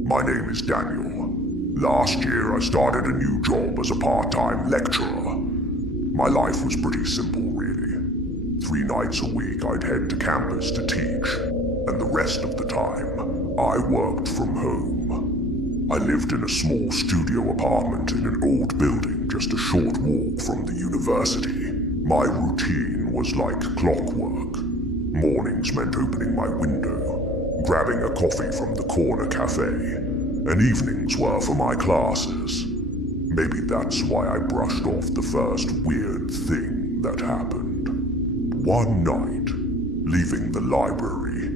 My name is Daniel. Last year I started a new job as a part-time lecturer. My life was pretty simple, really. 3 nights a week I'd head to campus to teach, and the rest of the time I worked from home. I lived in a small studio apartment in an old building just a short walk from the university. My routine was like clockwork. Mornings meant opening my window, grabbing a coffee from the corner cafe, and evenings were for my classes. Maybe that's why I brushed off the first weird thing that happened. One night, leaving the library,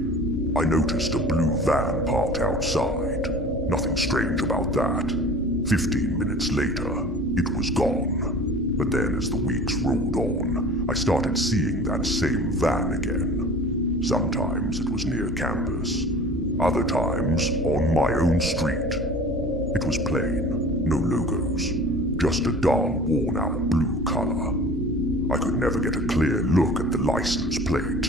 I noticed a blue van parked outside. Nothing strange about that. 15 minutes later, it was gone. But then as the weeks rolled on, I started seeing that same van again. Sometimes it was near campus, other times on my own street. It was plain, no logos, just a dull, worn-out blue color. I could never get a clear look at the license plate.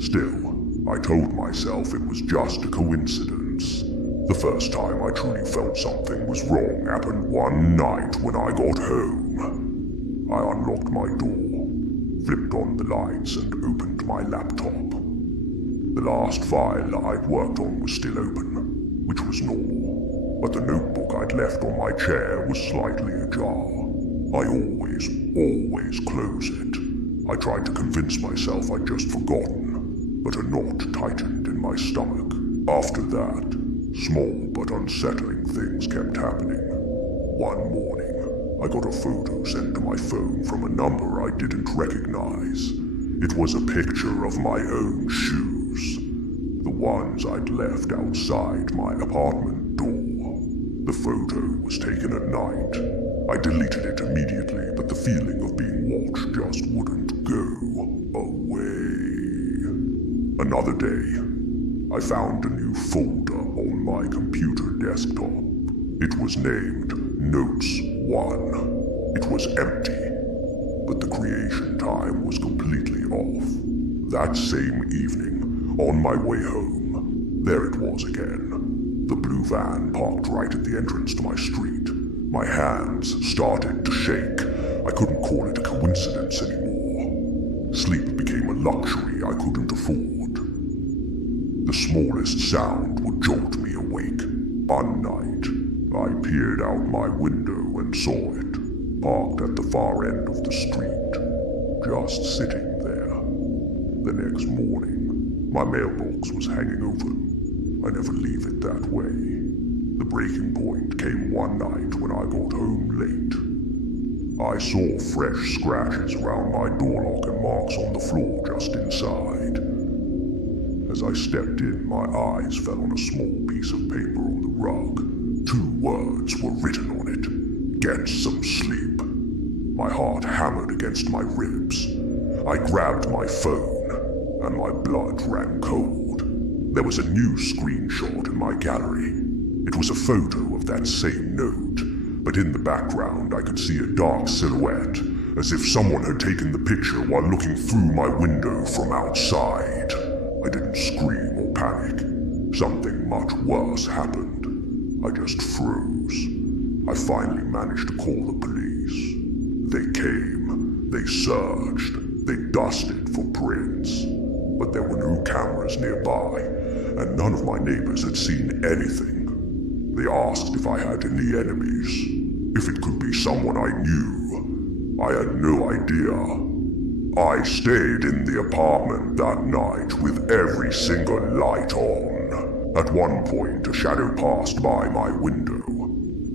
Still, I told myself it was just a coincidence. The first time I truly felt something was wrong happened one night when I got home. I unlocked my door, flipped on the lights, and opened my laptop. The last file I'd worked on was still open, which was normal, but the notebook I'd left on my chair was slightly ajar. I always close it. I tried to convince myself I'd just forgotten, but a knot tightened in my stomach. After that, small but unsettling things kept happening. One morning, I got a photo sent to my phone from a number I didn't recognize. It was a picture of my own shoes, the ones I'd left outside my apartment door. The photo was taken at night. I deleted it immediately, but the feeling of being watched just wouldn't go away. Another day, I found a new folder on my computer desktop. It was named Notes 1. It was empty, but the creation time was completely off. That same evening, on my way home, there it was again. The blue van parked right at the entrance to my street. My hands started to shake. I couldn't call it a coincidence anymore. Sleep became a luxury I couldn't afford. The smallest sound would jolt me awake. One night, I peered out my window and saw it, parked at the far end of the street, just sitting there. The next morning, my mailbox was hanging open. I never leave it that way. The breaking point came one night when I got home late. I saw fresh scratches around my door lock and marks on the floor just inside. As I stepped in, my eyes fell on a small piece of paper on the rug. 2 words were written on it: "Get some sleep." My heart hammered against my ribs. I grabbed my phone, and my blood ran cold. There was a new screenshot in my gallery. It was a photo of that same note, but in the background I could see a dark silhouette, as if someone had taken the picture while looking through my window from outside. I didn't scream or panic. Something much worse happened. I just froze. I finally managed to call the police. They came, they searched, they dusted for prints. But there were no cameras nearby, and none of my neighbors had seen anything. They asked if I had any enemies, if it could be someone I knew. I had no idea. I stayed in the apartment that night with every single light on. At one point, a shadow passed by my window,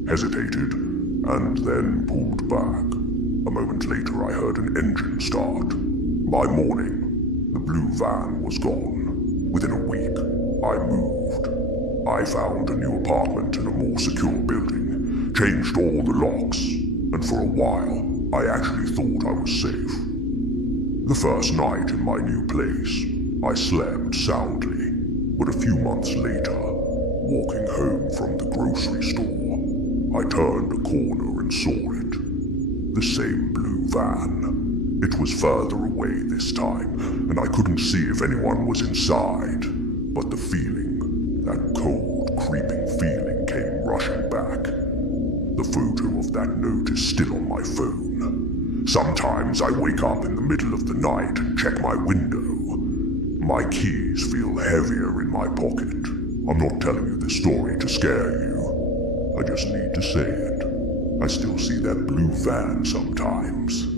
hesitated, and then pulled back. A moment later, I heard an engine start. By morning, the blue van was gone. Within a week, I moved. I found a new apartment in a more secure building, changed all the locks, and for a while, I actually thought I was safe. The first night in my new place, I slept soundly, but a few months later, walking home from the grocery store, I turned a corner and saw it. The same blue van. It was further away this time, and I couldn't see if anyone was inside, but the feeling, that cold, creeping feeling came rushing back. The photo of that note is still on my phone. Sometimes I wake up in the middle of the night and check my window. My keys feel heavier in my pocket. I'm not telling you this story to scare you. I just need to say it. I still see that blue van sometimes.